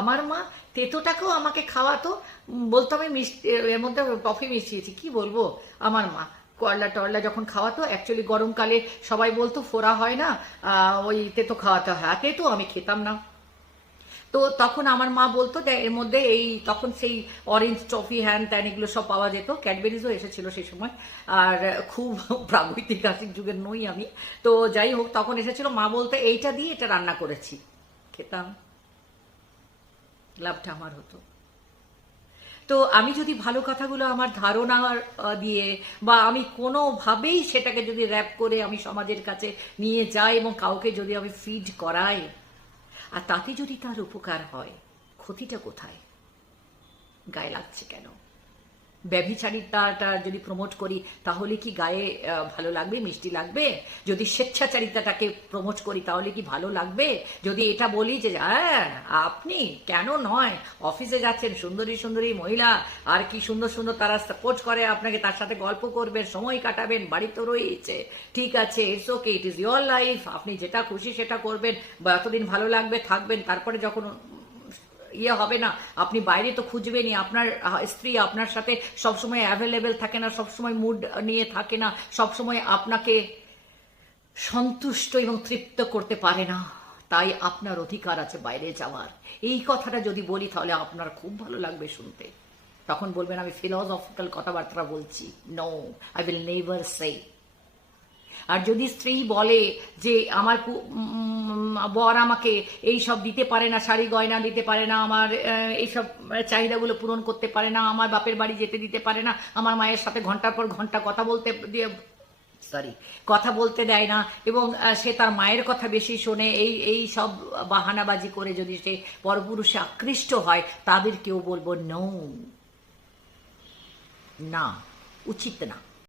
আমার মা তেতোটাকেও আমাকে খাওয়াতো। বলতো আমি মিষ্টি, এর মধ্যে টফি মিশিয়েছি। কি বলব? আমার মা। করলা টরলা যখন খাওয়াতো অ্যাকচুয়ালি গরমকালে সবাই বলতো, ফোড়া হয় না ওই তেতো খাওয়াতে হয়। আর তেতো আমি খেতাম না। তো তখন আমার মা বলতো যে এর মধ্যে এই তখন সেই অরেঞ্জ টফি হ্যান ত্যান এগুলো সব পাওয়া যেত। ক্যাডবেরিজও এসেছিল সেই সময়। আর খুব প্রাগৈতিহাসিক যুগের নই আমি। তো যাই হোক, তখন এসেছিল। মা বলতো, এইটা দিয়ে এটা রান্না করেছি। খেতাম। লাভটা আমার হতো। তো আমি যদি ভালো কথাগুলো আমার ধারণা দিয়ে বা আমি কোনোভাবেই সেটাকে যদি র্যাপ করে আমি সমাজের কাছে নিয়ে যাই এবং কাউকে যদি আমি ফিড করাই, আর তাতে যদি তার উপকার হয়, ক্ষতিটা কোথায়? গায়ে লাগছে কেন? ব্যভিচারিতাটা যদি প্রমোট করি, তাহলে কি গায়ে ভালো লাগবে, মিষ্টি লাগবে? যদি স্বেচ্ছাচারিতাটাকে প্রমোট করি, তাহলে কি ভালো লাগবে? যদি এটা বলি যে হ্যাঁ আপনি কেন নয়? অফিসে যাচ্ছেন, সুন্দরী সুন্দরী মহিলা, আর কি সুন্দর সুন্দর তারা সাপোর্ট করে, আপনাকে তার সাথে গল্প করবেন, সময় কাটাবেন, বাড়ি তো রয়েছে। ঠিক আছে it's okay it is your life আপনি যেটা খুশি সেটা করবেন, বা এতদিন ভালো লাগবে, থাকবেন, তারপরে যখন ইয়ে হবে না। আপনি বাইরে তো খুঁজবেনই। আপনার স্ত্রী আপনার সাথে সবসময় অ্যাভেলেবেল থাকে না, সবসময় মুড নিয়ে থাকে না, সবসময় আপনাকে সন্তুষ্ট এবং তৃপ্ত করতে পারে না। তাই আপনার অধিকার আছে বাইরে যাওয়ার। এই কথাটা যদি বলি তাহলে আপনার খুব ভালো লাগবে শুনতে। তখন বলবেন, আমি ফিলসফিক্যাল কথাবার্তা বলছি। No I will never say আর যদি স্ত্রী বলে যে, আমার বর আমাকে এই সব দিতে পারে না, শাড়ি গয়না দিতে পারে না, আমার এইসব চাহিদাগুলো পূরণ করতে পারে না, আমার বাপের বাড়ি যেতে দিতে পারে না, আমার মায়ের সাথে ঘণ্টার পর ঘণ্টা কথা বলতে দিয়ে সরি কথা বলতে দেয় না এবং সে তার মায়ের কথা বেশি শোনে, এই এই সব বাহানাবাজি করে যদি সে পরপুরুষে আকৃষ্ট হয় তাদের কেউ বলব নো না, উচিত না।